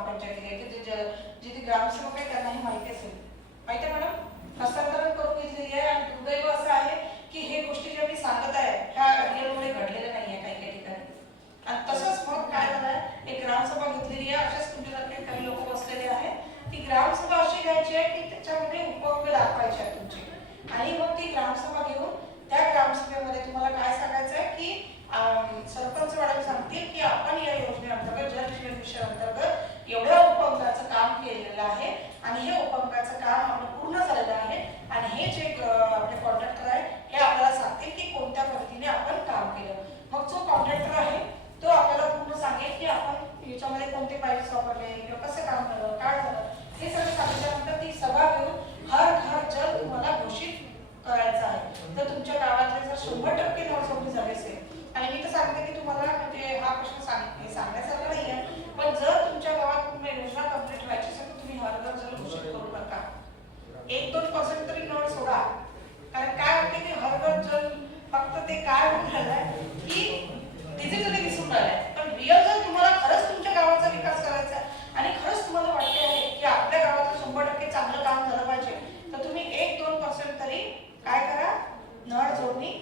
గ్రామ పంచాయతీ రేటు జిల్లా జిల్లా గ్రామ సభ కన్నా మైతే మైతే మేడం आणि हे उपक्रमाचं काम आपण पूर्ण झालं ते काय होणार आहे? की डिजिटली दिसून राहिले पण रिअल जर तुम्हाला खरंच तुमच्या गावाचा विकास करायचा आणि खरंच तुम्हाला वाटते आहे की आपल्या गावाचं शंभर टक्के चांगलं काम झालं पाहिजे तर तुम्ही एक दोन पर्सेंट तरी काय करा? नळ जोडणी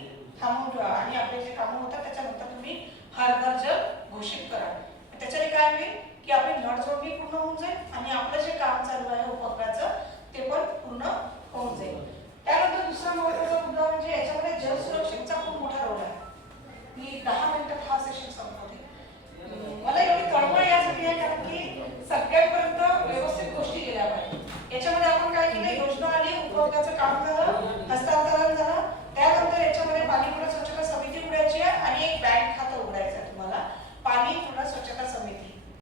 थांबून ठेवा. आणि आपले जे कामं होतात त्याच्यानंतर तुम्ही हरदर जग घोषित करा. त्याच्याने काय होईल? सगळ्यांपर्यंत व्यवस्थित गोष्टी गेल्या पाहिजे याच्यामध्ये आपण काय केलं योजना आली उपभोक्त्याचं काम झालं हस्तांतरण झालं